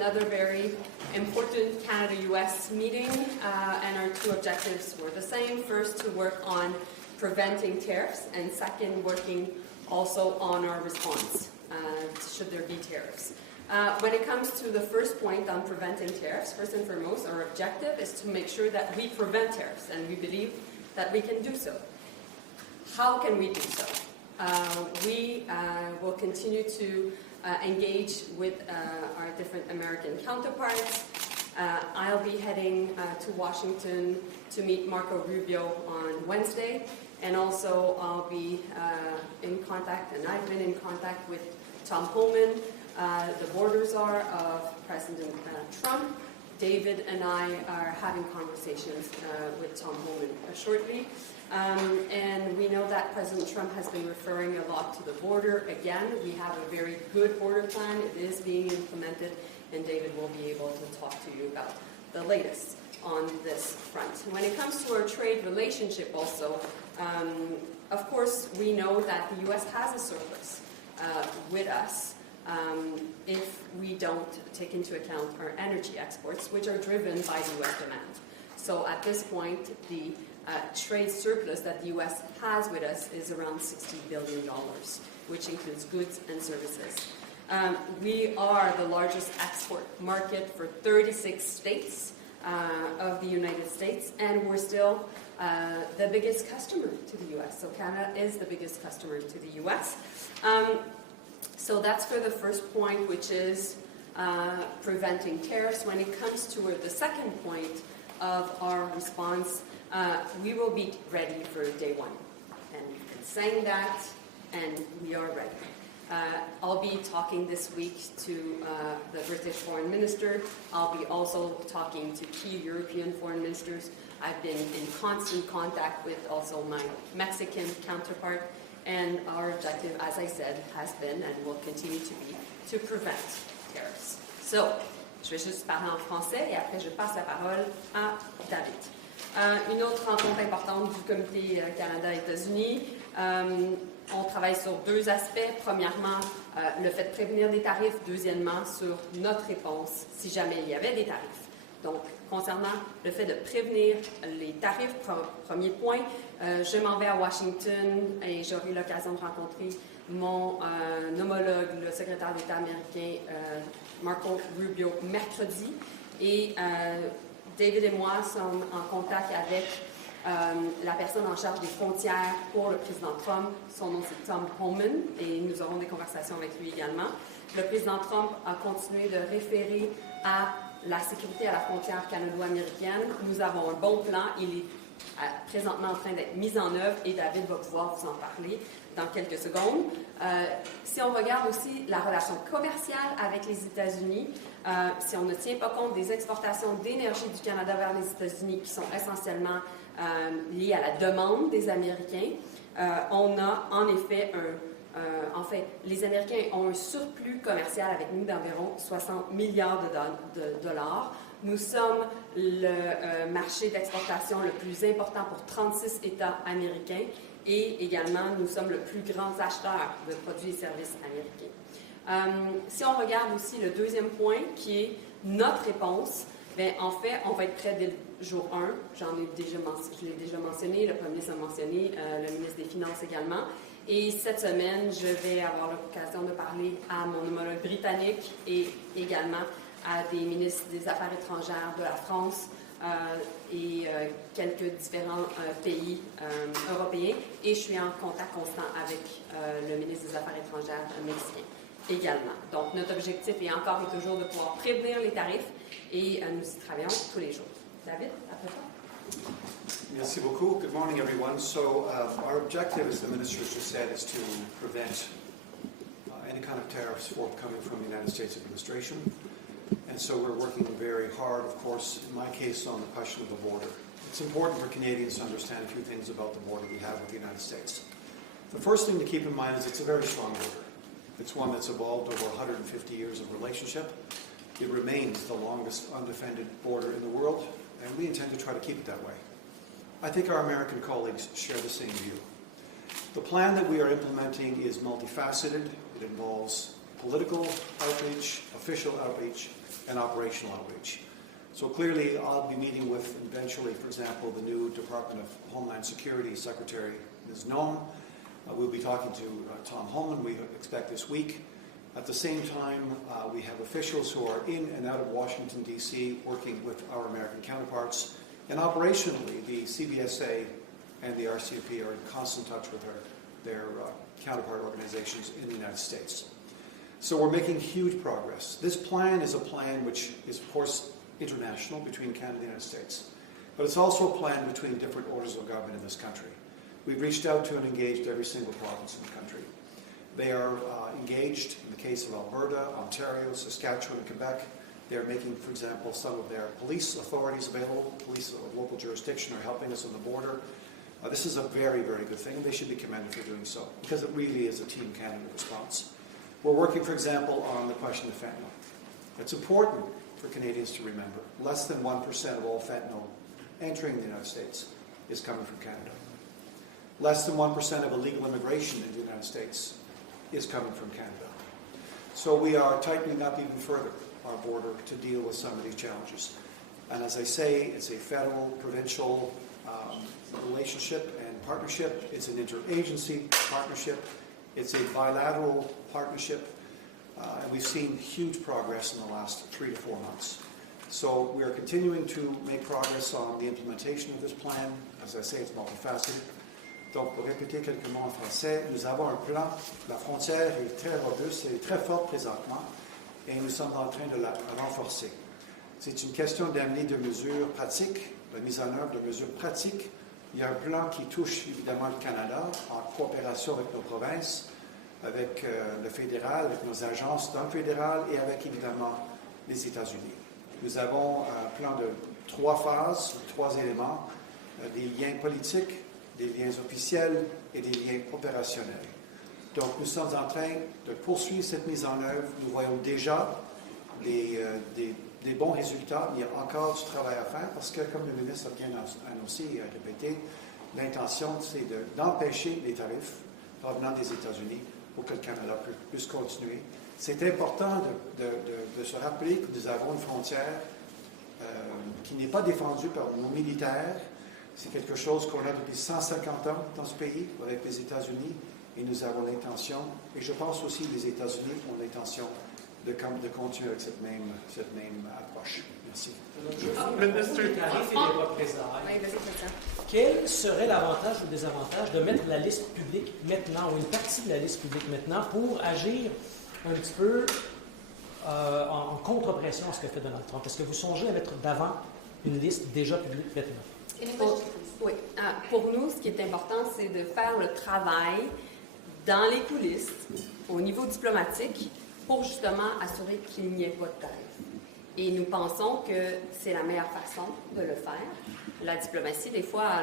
another very important Canada-US meeting, and our two objectives were the same. First, to work on preventing tariffs, and second, working also on our response, should there be tariffs. When it comes to the first point on preventing tariffs, first and foremost, our objective is to make sure that we prevent tariffs, and we believe that we can do so. How can we do so? We will continue to engage with our different American counterparts. I'll be heading to Washington to meet Marco Rubio on Wednesday, and also I'll be in contact, and I've been in contact with Tom Homan, the border czar of President Trump. David and I are having conversations with Tom Homan shortly. And we know that President Trump has been referring a lot to the border. Again, we have a very good border plan. It is being implemented, and David will be able to talk to you about the latest on this front. When it comes to our trade relationship also, of course, we know that the U.S. has a surplus with us if we don't take into account our energy exports, which are driven by the U.S. demand. So at this point, the trade surplus that the U.S. has with us is around $60 billion, which includes goods and services. We are the largest export market for 36 states of the United States, and we're still the biggest customer to the U.S. So Canada is the biggest customer to the U.S. So that's for the first point, which is preventing tariffs. When it comes to the second point of our response, we will be ready for day one. And we've been saying that, and we are ready. I'll be talking this week to the British Foreign Minister. I'll be also talking to key European foreign ministers. I've been in constant contact with also my Mexican counterpart. And our objective, as I said, has been and will continue to be to prevent tariffs. So, je vais juste parler en français et après je passe la parole à David. Une autre rencontre importante du comité Canada-États-Unis. On travaille sur deux aspects. Premièrement, le fait de prévenir des tarifs. Deuxièmement, sur notre réponse si jamais il y avait des tarifs. Donc, concernant le fait de prévenir les tarifs, premier point, je m'en vais à Washington et j'aurai l'occasion de rencontrer mon homologue, le secrétaire d'État américain Marco Rubio, mercredi. Et David et moi sommes en contact avec la personne en charge des frontières pour le président Trump. Son nom c'est Tom Homan et nous aurons des conversations avec lui également. Le président Trump a continué de référer à la sécurité à la frontière canado-américaine. Nous avons un bon plan. Il est présentement en train d'être mis en œuvre et David va pouvoir vous en parler dans quelques secondes. Si on regarde aussi la relation commerciale avec les États-Unis, si on ne tient pas compte des exportations d'énergie du Canada vers les États-Unis qui sont essentiellement liées à la demande des Américains, on a en effet en fait, les Américains ont un surplus commercial avec nous d'environ 60 milliards de dollars. Nous sommes le marché d'exportation le plus important pour 36 États américains et également nous sommes le plus grand acheteur de produits et services américains. Si on regarde aussi le deuxième point qui est notre réponse, bien, en fait, on va être prêt dès le jour 1. Je l'ai déjà mentionné, le Premier ministre a mentionné, le ministre des Finances également. Et cette semaine, je vais avoir l'occasion de parler à mon homologue britannique et également à des ministres des Affaires étrangères de la France et quelques différents pays européens. Et je suis en contact constant avec le ministre des Affaires étrangères mexicain également. Donc, notre objectif est encore et toujours de pouvoir prévenir les tarifs et nous y travaillons tous les jours. David, après toi. Merci beaucoup. Good morning, everyone. So our objective, as the ministers just said, is to prevent any kind of tariffs forthcoming from the United States administration. And so we're working very hard, of course, in my case, on the question of the border. It's important for Canadians to understand a few things about the border we have with the United States. The first thing to keep in mind is it's a very strong border. It's one that's evolved over 150 years of relationship. It remains the longest undefended border in the world, and we intend to try to keep it that way. I think our American colleagues share the same view. The plan that we are implementing is multifaceted. It involves political outreach, official outreach, and operational outreach. So clearly, I'll be meeting with, eventually, for example, the new Department of Homeland Security Secretary, Ms. Nome. We'll be talking to Tom Homan, we expect this week. At the same time, we have officials who are in and out of Washington, D.C., working with our American counterparts. And operationally, the CBSA and the RCMP are in constant touch with their counterpart organizations in the United States. So we're making huge progress. This plan is a plan which is, of course, international between Canada and the United States. But it's also a plan between different orders of government in this country. We've reached out to and engaged every single province in the country. They are engaged in the case of Alberta, Ontario, Saskatchewan, and Quebec. They're making, for example, some of their police authorities available. Police of local jurisdiction are helping us on the border. This is a very, very good thing, and they should be commended for doing so, because it really is a Team Canada response. We're working, for example, on the question of fentanyl. It's important for Canadians to remember. Less than 1% of all fentanyl entering the United States is coming from Canada. Less than 1% of illegal immigration in the United States is coming from Canada. So we are tightening up even further our border to deal with some of these challenges. And as I say, it's a federal, provincial relationship and partnership. It's an interagency partnership. It's a bilateral partnership. And we've seen huge progress in the last 3 to 4 months. So we are continuing to make progress on the implementation of this plan. As I say, it's multifaceted. Donc, pour répéter quelques mots en français, nous avons un plan. La frontière est très robuste et très forte présentement, et nous sommes en train de la renforcer. C'est une question d'amener de mesures pratiques, la mise en œuvre de mesures pratiques. Il y a un plan qui touche évidemment le Canada, en coopération avec nos provinces, avec le fédéral, avec nos agences dans le fédéral et avec évidemment les États-Unis. Nous avons un plan de 3 phases, 3 éléments, des liens politiques, des liens officiels et des liens opérationnels. Donc, nous sommes en train de poursuivre cette mise en œuvre. Nous voyons déjà des bons résultats. Il y a encore du travail à faire parce que, comme le ministre a bien annoncé et répété, l'intention, c'est d'empêcher les tarifs provenant des États-Unis pour que le Canada puisse continuer. C'est important de se rappeler que nous avons une frontière qui n'est pas défendue par nos militaires. C'est quelque chose qu'on a depuis 150 ans dans ce pays, avec les États-Unis, et nous avons l'intention, et je pense aussi que les États-Unis ont l'intention de continuer avec cette même approche. Merci. Quel serait l'avantage ou désavantage de mettre la liste publique maintenant, ou une partie de la liste publique maintenant, pour agir un petit peu en contre-pression à ce que fait Donald Trump? Est-ce que vous songez à mettre d'avant une liste déjà publique maintenant? Oui. Pour nous, ce qui est important, c'est de faire le travail dans les coulisses, au niveau diplomatique, pour justement assurer qu'il n'y ait pas de tarifs. Et nous pensons que c'est la meilleure façon de le faire. La diplomatie, des fois, a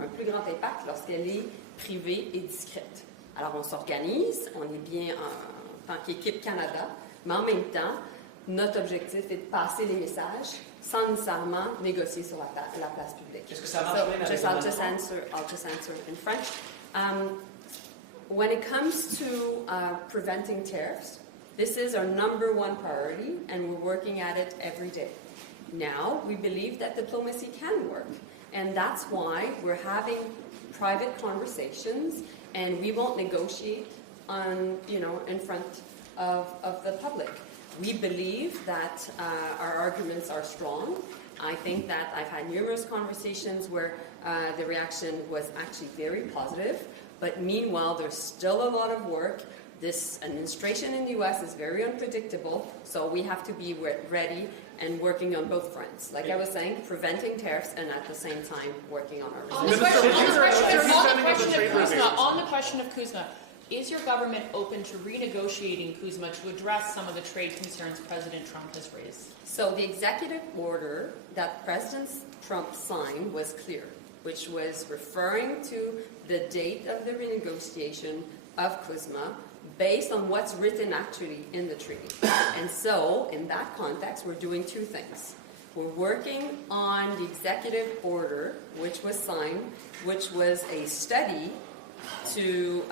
un plus grand impact lorsqu'elle est privée et discrète. Alors, on s'organise, on est bien en tant qu'équipe Canada, mais en même temps, notre objectif est de passer les messages sans nécessairement négocier sur la place publique. Est-ce que ça marche même avec I'll just answer in French. When it comes to preventing tariffs, this is our number 1 priority, and we're working at it every day. Now, we believe that diplomacy can work, and that's why we're having private conversations, and we won't negotiate in front of the public. We believe that our arguments are strong. I think that I've had numerous conversations where the reaction was actually very positive, but meanwhile, there's still a lot of work. This administration in the U.S. is very unpredictable, so we have to be ready and working on both fronts. Like I was saying, preventing tariffs and at the same time working on our resistance. On the question of CUSMA, is your government open to renegotiating CUSMA to address some of the trade concerns President Trump has raised? So the executive order that President Trump signed was clear, which was referring to the date of the renegotiation of CUSMA based on what's written actually in the treaty. And so, in that context, we're doing 2 things. We're working on the executive order, which was signed, which was a study to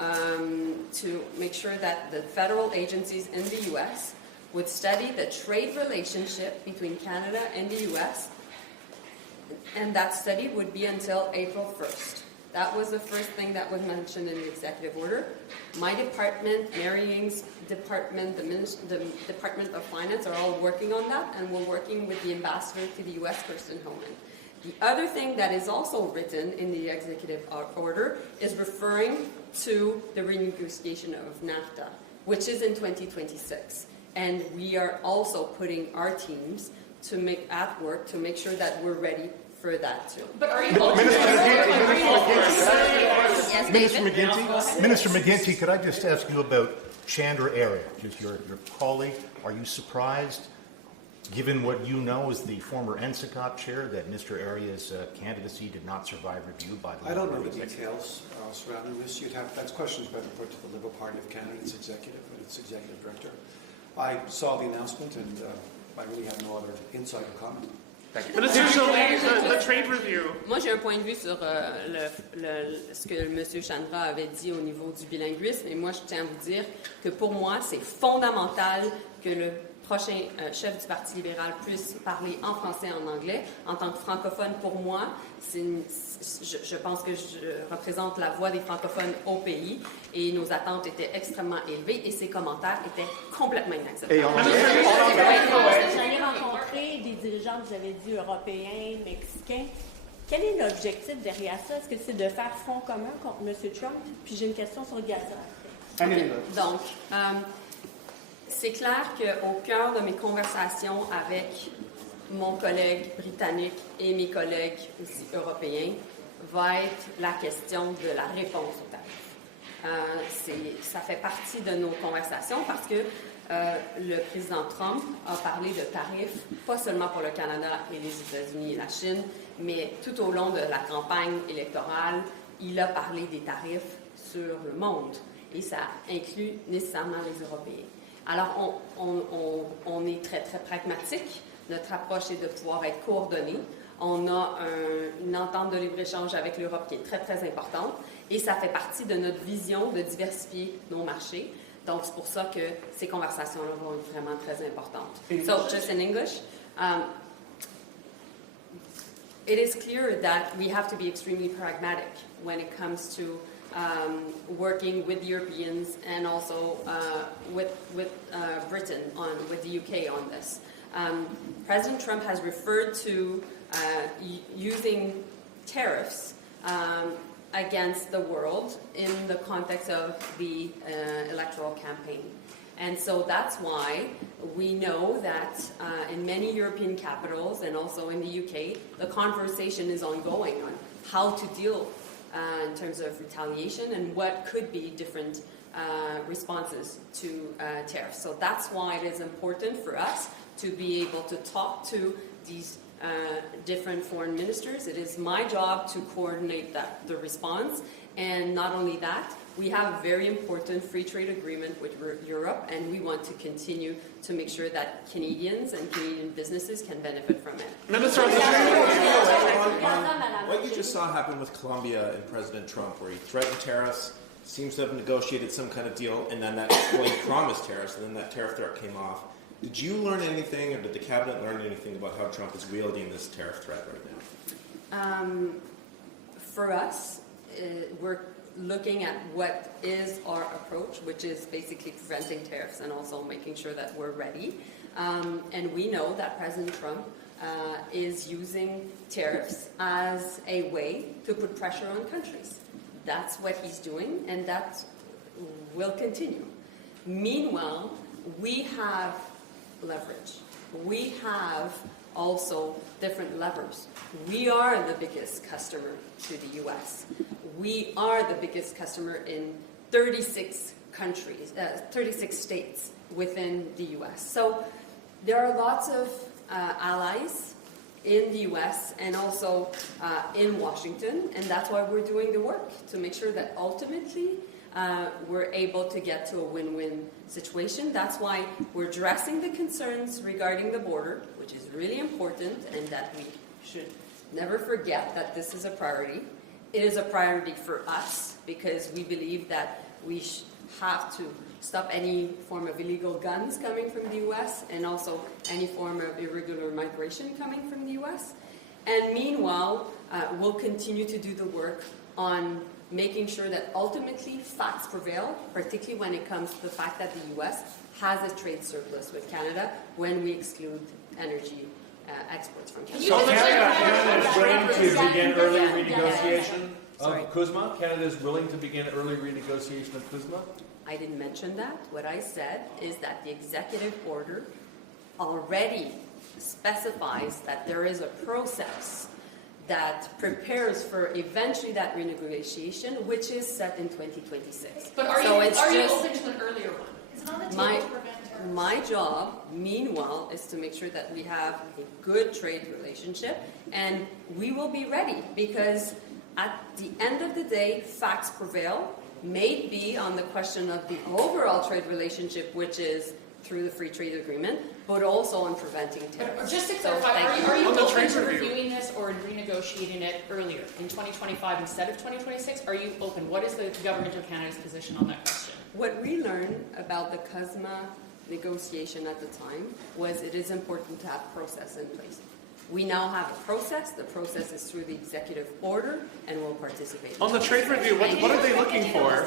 make sure that the federal agencies in the U.S. would study the trade relationship between Canada and the U.S., and that study would be until April 1st. That was the first thing that was mentioned in the executive order. My department, Mary Ying's department, the Department of Finance are all working on that, and we're working with the ambassador to the U.S., Kirsten Homan. The other thing that is also written in the executive order is referring to the renegotiation of NAFTA, which is in 2026. And we are also putting our teams to make sure that we're ready for that too. But are you Minister McGuinty, could I just ask you about Chandra area, just your colleague? Are you surprised, given what you know as the former NSICOP chair, that Mr. Aria's candidacy did not survive review by the... I don't know the details surrounding this. That's questions better put to the Liberal Party of Canada, its executive and its executive director. I saw the announcement and I really have no other insight or comment. Minister Joly, the trade review. Moi, j'ai un point de vue sur ce que M. Chandra avait dit au niveau du bilinguisme. Et moi, je tiens à vous dire que pour moi, c'est fondamental que le prochain chef du Parti libéral puisse parler en français et en anglais. En tant que francophone, pour moi, je pense que je représente la voix des francophones au pays et nos attentes étaient extrêmement élevées et ses commentaires étaient complètement inacceptables. Vous allez rencontrer des dirigeants, vous avez dit, européens, mexicains. Quel est l'objectif derrière ça? Est-ce que c'est de faire front commun contre M. Trump? Puis j'ai une question sur le gaz. Okay. Donc, c'est clair qu'au cœur de mes conversations avec mon collègue britannique et mes collègues aussi européens va être la question de la réponse au tarif. Ça fait partie de nos conversations parce que le président Trump a parlé de tarifs, pas seulement pour le Canada et les États-Unis et la Chine, mais tout au long de la campagne électorale, il a parlé des tarifs sur le monde et ça inclut nécessairement les Européens. Alors, on est très, très pragmatique. Notre approche est de pouvoir être coordonnée. On a une entente de libre-échange avec l'Europe qui est très, très importante et ça fait partie de notre vision de diversifier nos marchés. Donc, c'est pour ça que ces conversations-là vont être vraiment très importantes. So, just in English, it is clear that we have to be extremely pragmatic when it comes to working with Europeans and also with Britain, with the UK on this. President Trump has referred to using tariffs against the world in the context of the electoral campaign. And so that's why we know that in many European capitals and also in the UK, the conversation is ongoing on how to deal in terms of retaliation and what could be different responses to tariffs. So that's why it is important for us to be able to talk to these different foreign ministers. It is my job to coordinate the response. And not only that, we have a very important free trade agreement with Europe, and we want to continue to make sure that Canadians and Canadian businesses can benefit from it. Minister, what you just saw happen with Colombia and President Trump, where he threatened tariffs, seems to have negotiated some kind of deal, and then he promised tariffs, and then that tariff threat came off. Did you learn anything, or did the cabinet learn anything about how Trump is wielding this tariff threat right now? For us, we're looking at what is our approach, which is basically preventing tariffs and also making sure that we're ready. And we know that President Trump is using tariffs as a way to put pressure on countries. That's what he's doing, and that will continue. Meanwhile, we have leverage. We have also different levers. We are the biggest customer to the U.S. We are the biggest customer in 36 countries, 36 states within the U.S. So there are lots of allies in the U.S. and also in Washington, and that's why we're doing the work, to make sure that ultimately we're able to get to a win-win situation. That's why we're addressing the concerns regarding the border, which is really important, and that we should never forget that this is a priority. It is a priority for us because we believe that we have to stop any form of illegal guns coming from the U.S. and also any form of irregular migration coming from the U.S. And meanwhile, we'll continue to do the work on making sure that ultimately facts prevail, particularly when it comes to the fact that the U.S. has a trade surplus with Canada when we exclude energy exports from Canada. So Canada is willing to begin early renegotiation Sorry. of CUSMA? Canada is willing to begin early renegotiation of CUSMA? I didn't mention that. What I said is that the executive order already specifies that there is a process that prepares for eventually that renegotiation, which is set in 2026. But are So you it's open just to an earlier one? Is it on the table my- to prevent tariffs? My job, meanwhile, is to make sure that we have a good trade relationship, and we will be ready because at the end of the day, facts prevail, may be on the question of the overall trade relationship, which is through the free trade agreement, but also on preventing But tariffs. just to So, clarify, thank are you On the open trade to review. reviewing this or renegotiating it earlier, in 2025 instead of 2026? Are you open? What is the Government of Canada's position on that question? What we learned about the CUSMA negotiation at the time was it is important to have process in place. We now have a process. The process is through the executive order, and we'll participate. On the trade review, what are they looking for?